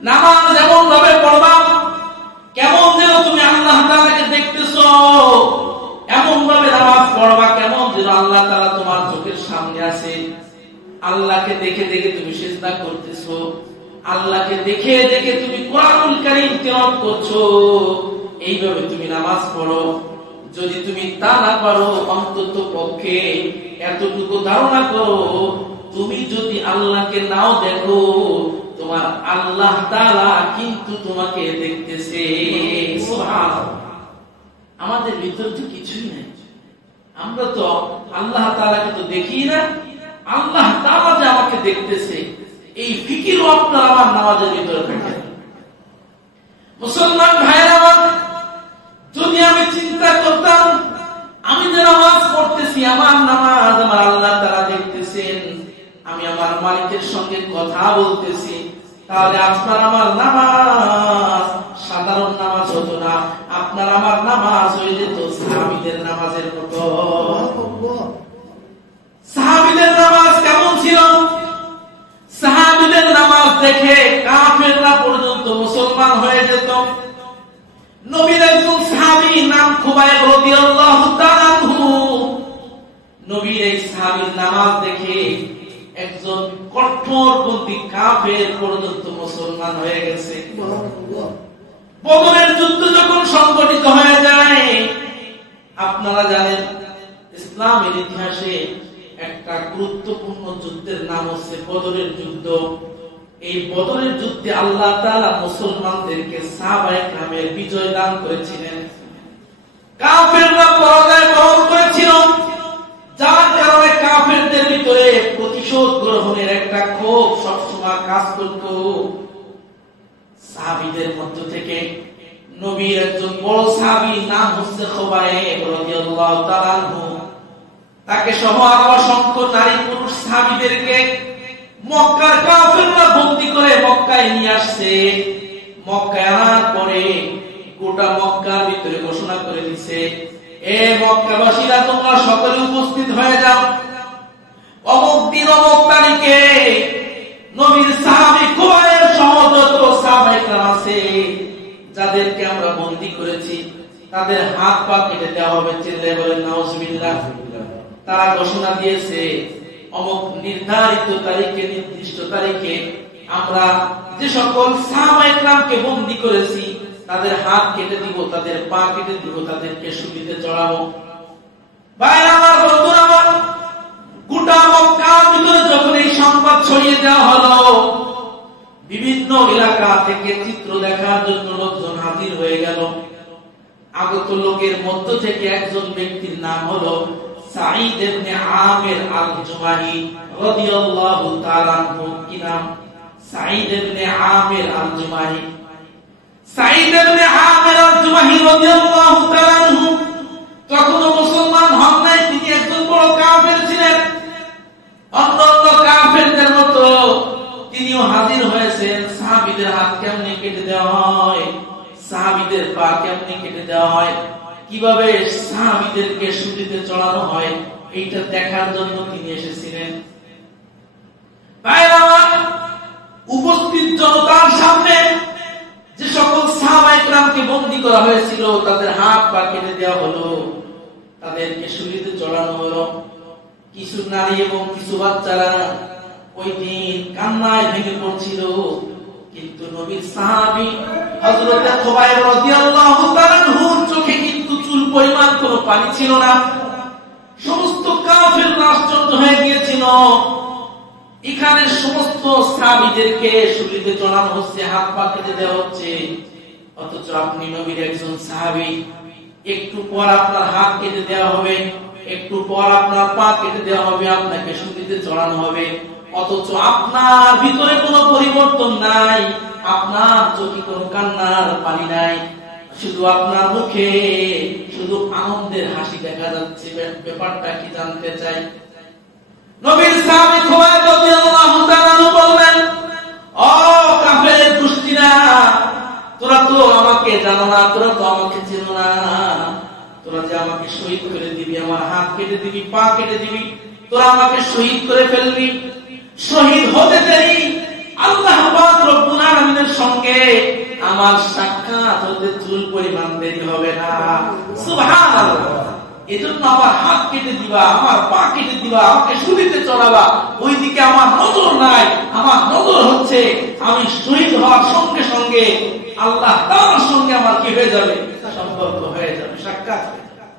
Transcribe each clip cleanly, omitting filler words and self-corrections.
নামাজ এমন ভাবে পড়বা কেমন যেন তুমি আল্লাহ তাআলাকে দেখতেছো, এমন ভাবে নামাজ পড়বা কেমন যেন আল্লাহ তাআলা তোমার চোখের সামনে আছে। আল্লাহকে দেখে দেখে তুমি সিজদা করতেছো, আল্লাহকে দেখে দেখে তুমি কোরআনুল কারীম তেলাওয়াত করছো। এইভাবে তুমি নামাজ পড়ো। যদি তুমি তা না পারো, অন্তত পক্ষে এতটুকু ধারণা করো, তুমি যদি আল্লাহকে নাও দেখো, তোমার আল্লাহ তাআলা কিন্তু তোমাকে দেখতেছে। সুবহানাল্লাহ। আমাদের ভিতর তো কিছুই নাই, আমরা তো আল্লাহ তাআলাকে তো দেখি না, আল্লাহ তাআলা যে আমাকে দেখতেছে এই ফিকিরও আপনার আমার নামাজের ভিতরে থাকে। মুসলমান ভাইয়েরা আমার, যদি আমি চিন্তা করতাম আমি যে নামাজ পড়তেছি, আমার নামাজ আমার আল্লাহ তাআলা দেখতেছেন, আমি আমার মালিকের সঙ্গে কথা বলতেছি, তাহলে আপনার আমার নামাজ সাধারণ নামাজ হতো না, আপনার আমার নামাজ হয়ে যেত সাহাবীদের নামাজের মতো। সাহাবীদের নামাজ কেমন ছিল? সাহাবীদের নামাজ দেখে কাফেররা পর্যন্ত মুসলমান হয়ে যেত। নবীর একজন সাহাবী নাম খুবাইব রাদিয়াল্লাহু তাআলা আনহু, নবীর এই সাহাবীর নামাজ দেখে একজন কঠোরপন্থী কাফের পর্যন্ত মুসলমান হয়ে গেছে। বদরের যুদ্ধ যখন সংগঠিত হয়ে যায়, আপনারা জানেন ইসলামের ইতিহাসে একটা গুরুত্বপূর্ণ যুদ্ধের নাম হচ্ছে বদরের যুদ্ধ। এই বদরের যুদ্ধে আল্লাহ তাআলা মুসলমানদেরকে সাহাবায়ে কেরামের বিজয় দান করেছিলেন। কাফেররা পরাজয় বরণ করেছিল, যার কারণে কাফেরদের ভিতরে প্রতিশোধ গ্রহণের একটা ক্ষোভ সবসময় কাজ করত। সাহাবীদের মধ্য থেকে নবীর একজন বড় সাহাবী নাম হচ্ছে খুবাইব রাদিয়াল্লাহু তাআলা আনহু, তাকে সহ আরো অসংখ্য নারী পুরুষ সাহাবীদেরকে মক্কার কাফেররা বন্দী করে মক্কায় নিয়ে আসছে। মক্কায় আনার পরে গোটা মক্কার ভিতরে ঘোষণা করে দিচ্ছে, এ মক্কাবাসীরা তোমরা সকলে উপস্থিত হয়ে যাও, অমুক দিন অমুক তারিখে নবীর সাহাবী খুবাইব সহ যত সাহাবায়ে কেরাম আছে যাদেরকে আমরা বন্দী করেছি তাদের হাত পা কেটে দেওয়া হবে। চিল্লায়ে বলেন নাউজুবিল্লাহ। তারা ঘোষণা দিয়েছে অমুক নির্ধারিত তারিখে, নির্দিষ্ট তারিখে আমরা যে সকল সাহাবায়ে কেরামকে বন্দী করেছি তাদের হাত কেটে দিব, তাদের পা কেটে দিব, তাদেরকে শুলিতে চড়াবো। ভাইরা আমার, বন্ধুরা আমার, গোটা মক্কার ভিতরে যখন এই সংবাদ ছড়িয়ে দেওয়া হলো, বিভিন্ন এলাকা থেকে চিত্র দেখার জন্য লোকজন হাজির হয়ে গেল। আগত লোকের মধ্য থেকে একজন ব্যক্তির নাম হলো সাঈদ ইবনে আমির আল-জুমাহি রাদিয়াল্লাহু তাআলা আনহু। কি নাম? সাঈদ ইবনে আমির আল-জুমাহি। সাঈদ ইবনে আমির আল-জুমাহি রাদিয়াল্লাহু তাআলা আনহু তখনও মুসলমান হন নাই, তিনি একজন বড় কাফের ছিলেন। অন্যান্য কাফেরদের মতো তিনিও হাজির হয়েছেন। সাহাবীদের হাত কেমনে কেটে দেওয়া হয়, সাহাবীদের পা কেমনে কেটে দেওয়া হয়, কিভাবে সাহাবীদেরকে শুলিতে চড়ানো হয়, এইটা দেখার জন্য তিনি এসেছিলেন। উপস্থিত জনতার সামনে যে সকল সাহাবায়ে কেরামকে বন্দী করা হয়েছিল তাদের হাত পা কেটে দেওয়া হলো, তাদেরকে শুলিতে চড়ানো হলো। কিছু নারী এবং কিছু বাচ্চারা ওই দিন কান্নায় ভেঙে পড়ছিল, কিন্তু নবীর সাহাবী হযরত খুবাইব রাদিয়াল্লাহু তাআলা আনহুর চোখে কিন্তু চুল পরিমাণ কোনো পানি ছিল না। সমস্ত কাফেররা আশ্চর্য হয়ে গিয়েছিল, এখানে সমস্ত সাহাবীদেরকে শুলিতে চড়ানো হচ্ছে, হাত পা কেটে দেওয়া হচ্ছে, অথচ আপনি নবীর একজন সাহাবী, একটু পর আপনার হাত কেটে দেওয়া হবে, একটু পর আপনার পা কেটে দেওয়া হবে, আপনাকে শুলিতে চড়ানো হবে, অথচ আপনার ভিতরে কোনো পরিবর্তন নাই, আপনার চোখে কোনো কান্নার পানি নাই, শুধু আপনার মুখে শুধু আনন্দের হাসি দেখা যাচ্ছে। ব্যাপারটা কি জানতে চাই? নবীর সাহাবী খুবাইব রাদিয়াল্লাহু তাআলা বললেন, ও কাফের দুষ্টিরা, তোরা তো আমাকে জানো না, তোরা তো আমাকে চেনো না, তোরা যে আমাকে শহীদ করে দিবি, আমার হাত কেটে দিবি, পা কেটে দিবি, তোরা আমাকে শহীদ করে ফেলবি, শহীদ হতে দেরি আল্লাহ পাক রব্বুল আলামিনের সঙ্গে আমার সাক্ষাৎ হতে চুল পরিমাণ দেরি হবে না। সুবহানাল্লাহ। এজন্য আমার হাত কেটে দিবা, আমার পা কেটে দিবা, আমাকে শুলিতে চড়াবা, ওইদিকে আমার নজর নাই। আমার নজর হচ্ছে আমি শহীদ হওয়ার সঙ্গে সঙ্গে আল্লাহ তাআলার সঙ্গে আমার কি হয়ে যাবে, সম্পর্ক হয়ে যাবে, সাক্ষাৎ হয়ে যাবে।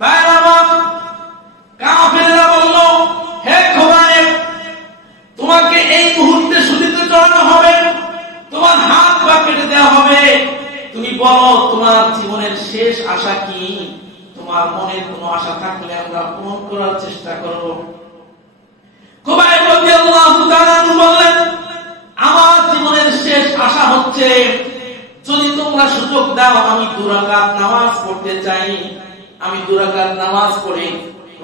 ভাইরা আমার, কাফেররা বলল, হে খোবাইব, তোমাকে এই মুহূর্তে শুলিতে চড়ানো হবে, তোমার হাত পা কেটে দেওয়া হবে। তুমি বলো তোমার জীবনের শেষ আশা কি? তোমার মনে কোনো আশা থাকলে আমরা পূরণ করার চেষ্টা করব। খোবাইব রাদিয়াল্লাহু তাআলা বললেন, আমার জীবনের শেষ আশা হচ্ছে যদি তোমরা সুযোগ দাও আমি 2 রাকাত নামাজ পড়তে চাই। আমি 2 রাকাত নামাজ পড়ে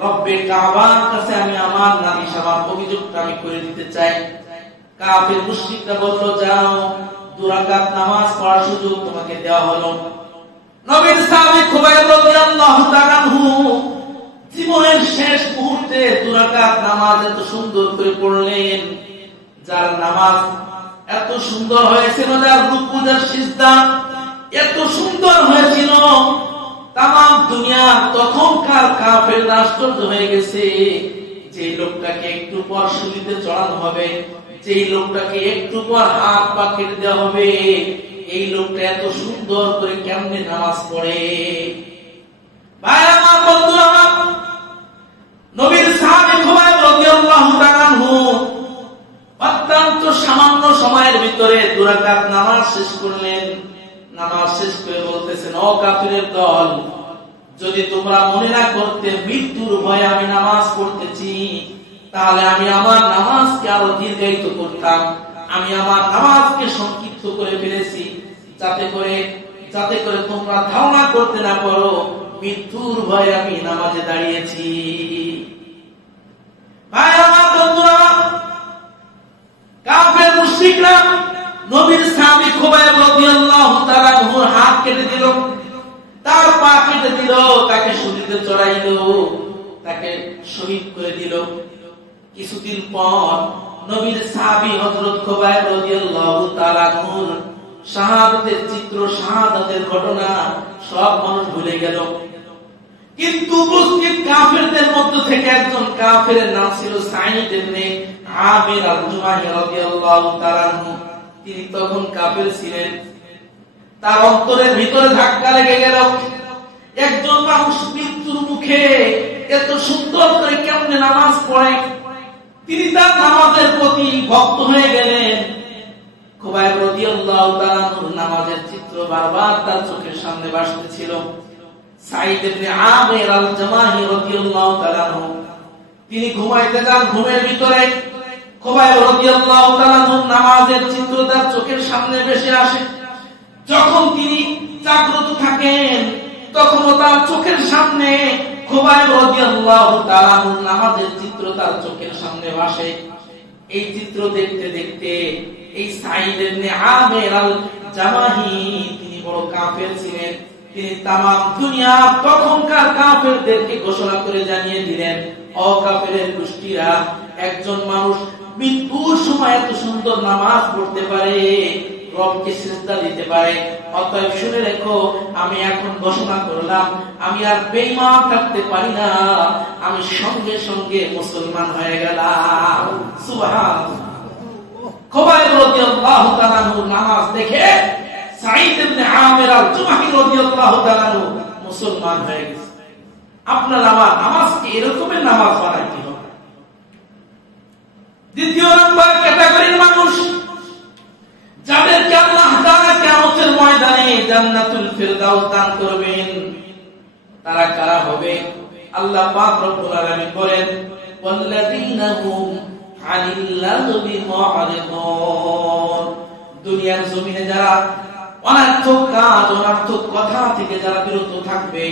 রব্বে কাবার কাছে আমি আমার নালিশ, আমার অভিযোগটা আমি করে দিতে চাই। কাফের মুশরিকরা বলল, যাও 2 রাকাত নামাজ পড়ার সুযোগ তোমাকে দেওয়া হলো। নবীর সাহাবী খুবাইব রাদিয়াল্লাহু তাআলা জীবনের শেষ মুহূর্তে 2 রাকাত নামাজ এত সুন্দর করে পড়লেন, যার নামাজ এত সুন্দর হয়েছিল, যার রুকু যার সিজদা এত সুন্দর হয়েছিল, তামাম দুনিয়া তখনকার কাফের আশ্চর্য হয়ে গেছে। যে লোকটাকে একটু পর শুলিতে চড়ানো হবে, যে লোকটাকে একটু পর হাত পা কেটে দেওয়া হবে, এই লোকটা এত সুন্দর করে কেমনে নামাজ পড়ে? ভাই আমার, বন্ধু আমার, নবীর সাহাবী খুবাইব রাদিয়াল্লাহু তাআলা অত্যন্ত সামান্য সময়ের ভিতরে 2 রাকাত নামাজ শেষ করলেন। নামাজ শেষ করে বলতেছেন, ও কাফিরের দল, যদি তোমরা মনে না করতে মৃত্যুর ভয়ে আমি নামাজ পড়তেছি, তাহলে আমি আমার নামাজকে আরো দীর্ঘায়িত করতাম। আমি আমার নামাজকে সংক্ষিপ্ত করে ফেলেছি, যাতে করে তোমরা ধারণা করতে না পারো মৃত্যুর ভয়ে আমি নামাজে দাঁড়িয়েছি। ভাই আমার, বন্ধুরা, কাফের মুশরিকরা নবীর সাহাবী খুবাইব রাদিয়াল্লাহু তাআলা হাত কেটে দিল, তার পা কেটে দিল, তাকে শুলিতে চড়াইল, তাকে শহীদ করে দিল। কিছুদিন পর নবীর সাহাবী হযরত খুবাইব রাদিয়াল্লাহু তাআলা শাহাদাতের চিত্র, শাহাদাতের ঘটনা সব মানুষ ভুলে গেল। কিন্তু উপস্থিত কাফেরদের মধ্য থেকে একজন কাফেরের নাম ছিল সাঈদ ইবনে আমির আল-জুমাহি রাদিয়াল্লাহু তাআলা। তিনি তখন কাফের ছিলেন। তার অন্তরের ভিতরে ধাক্কা লেগে গেল, একজন মানুষ মৃত্যুর মুখে এত সুন্দর করে কেমনে নামাজ পড়ে। তিনি তার নামাজের প্রতি ভক্ত হয়ে গেলেন। খুবাইব রাদিয়াল্লাহু তাআলা নামাজের চিত্র বারবার তার চোখের সামনে ভাসতেছিল। সাঈদ ইবনে আমির আল-জুমাহি রাদিয়াল্লাহু তাআলা তিনি ঘুমাইতে যান, ঘুমের ভিতরে খুবাইব রাদিয়াল্লাহু তাআলা নামাজের চিত্র তার চোখের সামনে ভেসে আসে। যখন তিনি জাগ্রত থাকেন, তখন তার চোখের সামনে খুবাইব রাদিয়াল্লাহু তাআলা নামাজের চিত্র তার চোখের সামনে ভাসে। এই চিত্র দেখতে দেখতে এই সাঈদ ইবনে আমির আল-জুমাহি তিনি বড় কাফের ছিলেন। তিনি তামাম দুনিয়া তখনকার কাফেরদেরকে ঘোষণা করে জানিয়ে দিলেন, ও কাফেরের গোষ্ঠীরা, একজন মানুষ মৃত্যুর সময় এত সুন্দর নামাজ পড়তে পারে, রবকে সিজদা দিতে পারে। অতএব শুনে রেখো, আমি এখন ঘোষণা করলাম, আমি আর বেঈমান থাকতে পারি না, আমি সঙ্গে সঙ্গে মুসলমান হয়ে গেলাম। সুবহানাল্লাহ। খুবাইব রাদিয়াল্লাহু তাআলা নামাজ দেখে সাঈদ ইবনে আমির আল-জুমাহি রাদিয়াল্লাহু তাআলা মুসলমান হয়ে গেছে। আপনার আমার নামাজকে এরকমের নামাজ বানাইতে হবে। দ্বিতীয় নম্বর ক্যাটাগরির মানুষ, যাদেরকে আল্লাহ তাআলা কিয়ামতের ময়দানে জান্নাতুল ফিরদাউস দান করবেন, তারা কারা হবে? আল্লাহ পাক রব্বুল আলামিন বলেন, ওয়াল্লাযীনা হুম আনিল লাগবি মুআরিদুন। দুনিয়ার জমিনে যারা অনর্থক কাজ, অনর্থক কথা থেকে যারা বিরত থাকবে,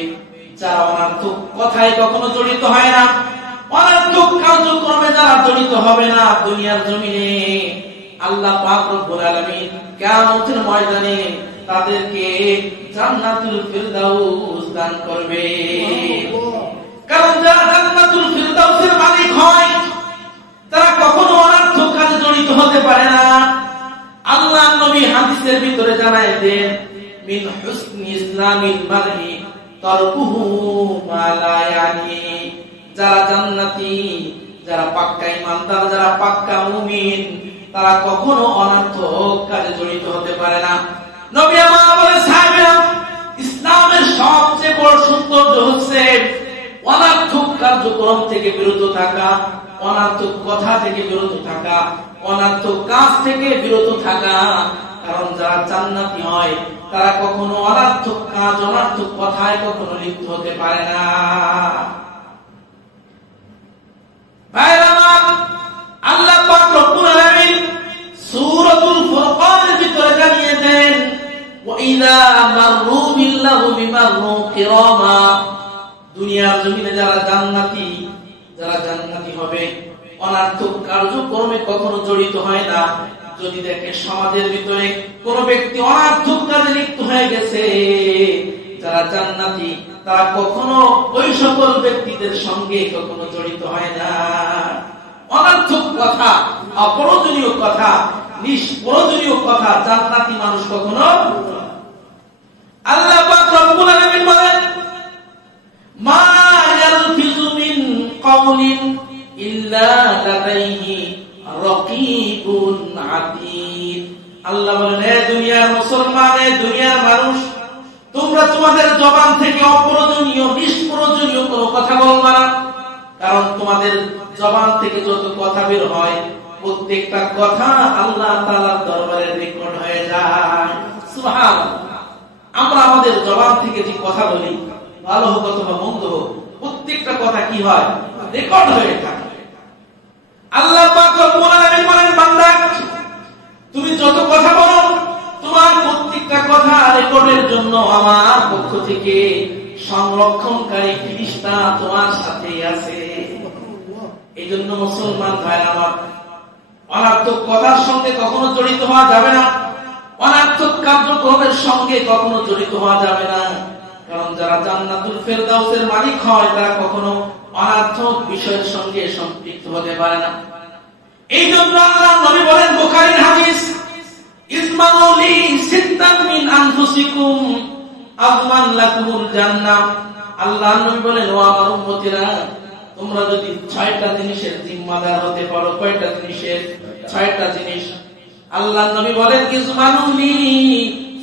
যারা অনর্থক কথায় কখনো জড়িত হয় না, অনর্থক কার্যক্রমে যারা জড়িত হবে না, দুনিয়ার জমিনে আল্লাহ পাক রব্বুল আলামিন কিয়ামতের ময়দানে তাদেরকে জান্নাতুল ফিরদাউস দান করবে। কারণ যারা জান্নাতুল ফিরদাউসের মালিক হয়, তারা কখনো অনর্থক কাজে জড়িত হতে পারে না। আল্লাহর নবী হাদিসের ভিতরে জানায় দেন, মিন হুসনি ইসলামিল মারহি তারকুহু মা লা ইয়ানি। যারা জান্নাতি, যারা পাক্কা ঈমানদার, যারা পাক্কা মুমিন, তারা কখনো অনর্থক কাজে জড়িত হতে পারে না। নবী আমার বলে, সাহাবীরা, ইসলামের সবচেয়ে বড় সৌন্দর্য হচ্ছে অনর্থক কার্যক্রম থেকে বিরত থাকা, অনর্থক কথা থেকে বিরত থাকা, অনর্থক কাজ থেকে বিরত থাকা। কারণ যারা জান্নাতি হয় তারা কখনো অনর্থক কাজ, অনর্থক কথায় কখনো লিপ্ত হতে পারে না। আল্লাহ পাক রব্বুল আলামিন সূরাতুল ফুরকানের ভিতরে জানিয়ে দেন, ওয়া ইযা মাররু বিল্লাহি মাররু কিরামা। দুনিয়ার জমিনে যারা জান্নাতি হবে, অনর্থক কার্যক্রমে কখনো জড়িত হয় না। যদি দেখে সমাজের ভিতরে কোন ব্যক্তি অনর্থক কাজে লিপ্ত হয়ে গেছে, যারা জান্নাতি তারা কখনো ওই সকল ব্যক্তিদের সঙ্গে কখনো জড়িত হয় না। অনর্থক কথা, অপ্রয়োজনীয় কথা, নিষ্প্রয়োজনীয় কথা জান্নাতি মানুষ কখনো। আল্লাহ পাক রব্বুল আলামিন বলেন, মা ইয়ালফিযু মিন কাওলিন ইল্লা লাদাইহি রাকীবুন আতীদ। আল্লাহ বলেন, হে দুনিয়ার মুসলমান, হে দুনিয়ার মানুষ, তোমরা তোমাদের জবান থেকে অপ্রয়োজনীয়, নিষ্প্রয়োজনীয় কোনো কথা বলবা না। কারণ তোমাদের জবান থেকে যত কথা বের হয়, প্রত্যেকটা কথা আল্লাহ তাআলার দরবারে রেকর্ড হয়ে যায়। সুবহানাল্লাহ। আমরা আমাদের জবান থেকে যে কথা বলি, ভালো হোক অথবা মন্দ হোক, প্রত্যেকটা কথা কি হয়? রেকর্ড হয়ে থাকে। আল্লাহ পাক রব্বুল আলামিন বলেন, বান্দা, তুমি যত কথা বলো, তোমার প্রত্যেকটা কথা রেকর্ডের জন্য আমার পক্ষ থেকে সংরক্ষণকারী ফেরেশতা তোমার সাথে আছে। এই জন্য মুসলমান ভাইরা আমার, অনর্থক কথার সঙ্গে কখনো জড়িত হওয়া যাবে না, অনর্থক কার্যক্রমের সঙ্গে কখনো জড়িত হওয়া যাবে না। কারণ যারা জান্নাতুল ফেরদাউসের মালিক হয়, তারা কখনো অনর্থক বিষয়ের সঙ্গে সম্পৃক্ত হতে পারে না। এই জন্য আল্লাহর নবী বলেন, বুখারীর হাদিস, ইসমানু লি সিত্তান মিন আনফুসিকুম আযমান লাকুমুল জান্নাহ। আল্লাহর নবী বলেন, ও আমার উম্মতিরা, তোমরা যদি 6টা জিনিসের জিম্মাদার হতে পারো। কয়টা জিনিসের? 6টা জিনিস। আল্লাহর নবী বলেন, ইসমানু লি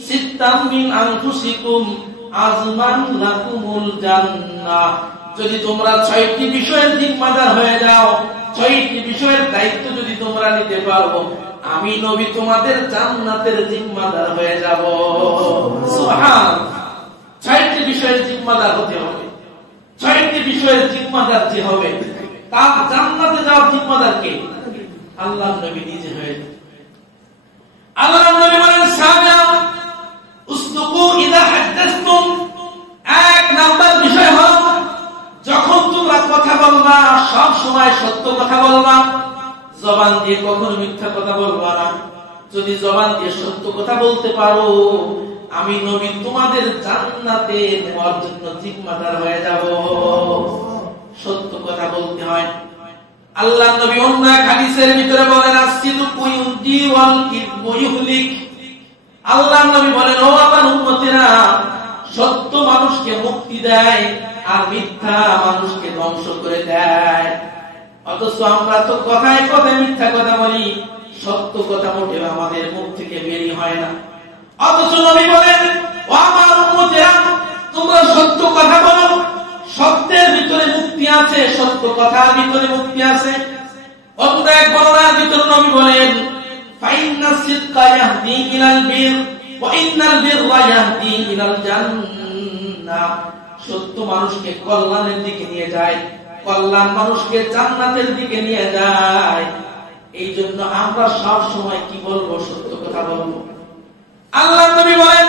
সিত্তান মিন আনফুসিকুম আযমান লাকুমুল জান্নাহ। যদি তোমরা 6টি বিষয়ের জিম্মাদার হয়ে যাও, 6টি বিষয়ের দায়িত্ব যদি তোমরা নিতে পারো, আমি নবী তোমাদের জান্নাতের জিম্মাদার হয়ে যাব। সুবহানাল্লাহ। 6টি বিষয়ের জিম্মাদার হতে হবে। 6টি বিষয়ের জিম্মাদার যে হবে, তার জান্নাতে যাওয়ার জিম্মাদার কে? আল্লাহর নবী নিজে হয়ে। আল্লাহর নবী বলেন, সামিয়া উসদুকু ইযা হাদাসতুম। 1 নাম্বার বিষয় হলো, যখন তোমরা কথা বলবা, সব সময় সত্য কথা বলবা। জবান দিয়ে কখনো মিথ্যা কথা বলবা না। যদি জবান দিয়ে সত্য কথা বলতে পারো, আমি নবী তোমাদের জান্নাতে নেওয়ার জন্য জিম্মাদার হয়ে যাব। সত্য কথা বলতে হয়। আল্লাহ নবী অন্য এক হাদিসের ভিতরে বলেন, আসিদকু ইউনজি ওয়াল কিযবু ইহলিক। আল্লাহ নবী বলেন, ও আমার উম্মতেরা, সত্য মানুষকে মুক্তি দেয় আর মিথ্যা মানুষকে ধ্বংস করে দেয়। অথচ আমরা তো কথায় কথায় মিথ্যা কথা বলি, সত্য কথা মোটেও আমাদের মুখ থেকে বেরিয়ে হয় না। অথচ নবী বলেন, ও আমার উম্মতেরা, তোমরা সত্য কথা বলো, সত্যের ভিতরে মুক্তি আছে, সত্য কথার ভিতরে মুক্তি আছে। অন্য এক বর্ণনার ভিতরে নবী বলেন, ফাইন্না সিদকা ইয়াহদি ইলাল বির ওয়া ইন্নাল বিররা ইয়াহদি ইলাল জান্নাহ। সত্য মানুষকে কল্যাণের দিকে নিয়ে যায়, কল্যাণ মানুষকে জান্নাতের দিকে নিয়ে যায়। এই জন্য আমরা সব সময় কি বলবো? সত্য কথা বলবো। আল্লাহ নবী বলেন,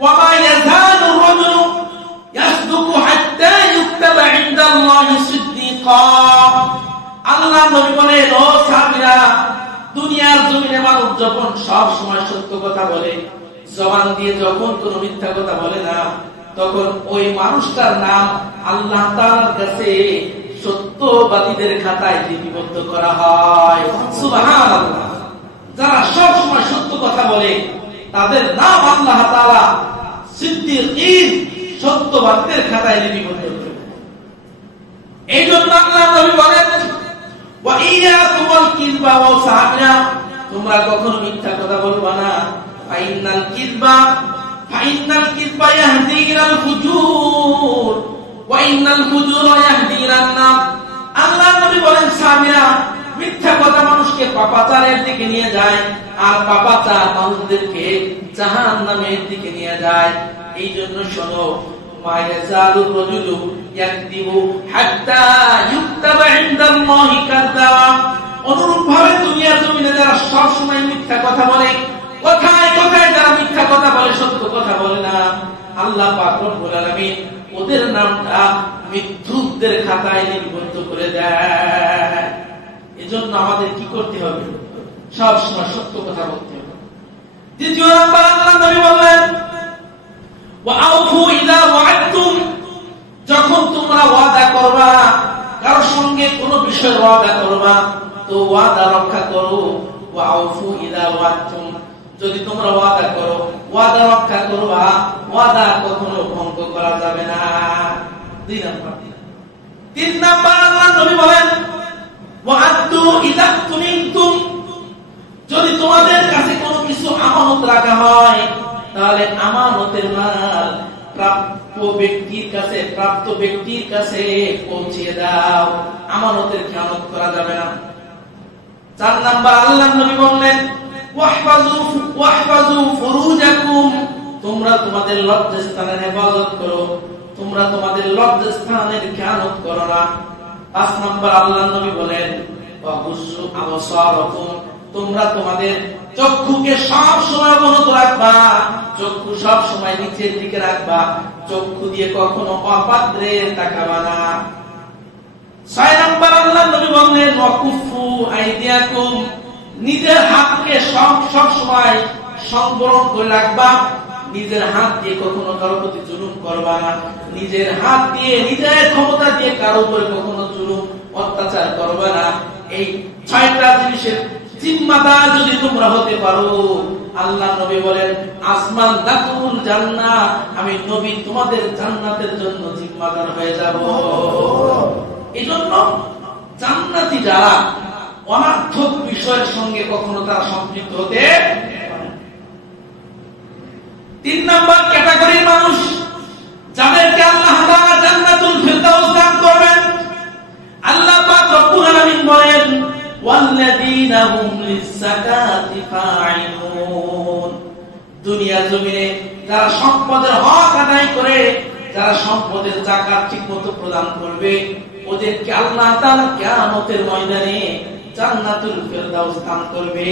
ওয়া মা ইয়াযালু রাজুলু ইয়াসদুকু হাত্তা ইউকতাবা ইনদাল্লাহি সিদ্দিকা। আল্লাহ নবী বলেন, ও সাহাবীরা, দুনিয়ার জমিনে মানুষ যখন সব সময় সত্য কথা বলে, জবান দিয়ে যখন কোনো মিথ্যা কথা বলে না, তখন ওই মানুষটার নাম আল্লাহ তাআলার কাছে সত্যবাদীদের খাতায় লিপিবদ্ধ করা হয়। সুবহানাল্লাহ। যারা সব সময় সত্য কথা বলে তাদের নাম আল্লাহ তাআলা সিদ্দিকীন, সত্যবাদীদের খাতায় লিপিবদ্ধ করে। এই জন্য আল্লাহ নবী বলেন, ওয়া ইয়াকুম ওয়াল কিযবা ওয়া সাহাবিরা, তোমরা কখনো মিথ্যা কথা বলবা না। ফাইনাল কিযবা ইয়াহদি ইলাল ফুজুর ওয়া ইন্নাল ফুজুরা ইয়াহদি ইলান নার। আল্লাহ নবী বলেন, সাহাবীরা, মিথ্যা কথা মানুষকে পাপাচারের দিকে নিয়ে যায়, আর পাপাচার মানুষদেরকে জাহান্নামের দিকে নিয়ে যায়। এই জন্য শোনো, মা ইয়াজালুর রাজুলু ইয়াকদিবু হাত্তা ইউকতাবা ইনদাল্লাহি কাযযাবা। অনুরূপ ভাবে দুনিয়ার জমিনে যারা সব সময় মিথ্যা কথা বলে, কথায় কথায় যারা মিথ্যা কথা বলে, সত্য কথা বলে না, আল্লাহ পাক রব্বুল আলামিন ওদের নামটা মিথ্যুকদের খাতায় লিপিবদ্ধ করে দেয়। এজন্য আমাদের কি করতে হবে? সব সময় সত্য কথা বলতে হবে। দ্বিতীয় নাম্বার, আল্লাহ নবী বললেন, ওয়া আউফু ইযা ওয়া'আদতুম, যখন তোমরা ওয়াদা করবা, কারোর সঙ্গে কোনো বিষয়ে ওয়াদা করবা, তো ওয়াদা রক্ষা করো। ওয়া আউফু ইযা ওয়া'আদতুম, যদি তোমরা ওয়াদা করো, ওয়াদা রক্ষা করবা, ওয়াদা কখনো ভঙ্গ করা যাবে না। তিন নাম্বার, আল্লাহ নবী বলেন, ওয়া'আদু ইযা তুমিনতুম, যদি তোমাদের কাছে কোনো কিছু আমানত রাখা হয়, তাহলে আমানতের মাল প্রাপ্ত ব্যক্তির কাছে পৌঁছে দাও। আমানতের খেয়ানত করা যাবে না। চার নাম্বার, আল্লাহ নবী বললেন, ওয়াহফাজু ফুরুজাকুম, তোমরা তোমাদের লজ্জাস্থানের হেফাজত করো, তোমরা তোমাদের লজ্জাস্থানের খেয়ানত করো না। পাঁচ নাম্বার, আল্লাহ নবী বলেন, ওয়াগুজ্জু আবসারাকুম, তোমরা তোমাদের চক্ষুকে সব সময় অবনত রাখবা, চক্ষু সব সময় নিচের দিকে রাখবা, চক্ষু দিয়ে কখনো অপাত্রে তাকাবা না। ছয় নাম্বার, আল্লাহ নবী বললেন, ওয়াকুফু আইদিয়াকুম, নিজের হাতকে সব সময় সংবরণ করে রাখবা, নিজের হাত দিয়ে কখনো কারো প্রতি জুলুম করবা না, নিজের হাত দিয়ে নিজের ক্ষমতা দিয়ে কারো উপরে কখনো জুলুম অত্যাচার করবা না। এই ছয়টা জিনিসের জিম্মাদার যদি তোমরা হতে পারো, আল্লাহ নবী বলেন, আসমান দাখুল জান্নাহ, আমি নবী তোমাদের জান্নাতের জন্য জিম্মাদার হয়ে যাব। এজন্য জান্নাতি যারা অনার্থক বিষয়ের সঙ্গে কখনো তারা সম্পৃক্ত হতে পারে। তিন নাম্বার ক্যাটাগরির মানুষ, যাদেরকে আল্লাহ তাআলা জান্নাতুল ফিরদাউস দান করবেন। আল্লাহ পাক রব্বুল আলামিন বলেন, ওয়াল্লাযীনা হুম লিয-যাকাতি ফাঈলুন, দুনিয়ার জমিনে যারা সম্পদের হক আদায় করে, যারা সম্পদের যাকাত ঠিকমতো প্রদান করবে, ওদেরকে আল্লাহ তাআলা কিয়ামতের ময়দানে জান্নাতুল ফিরদাউস দান করবে।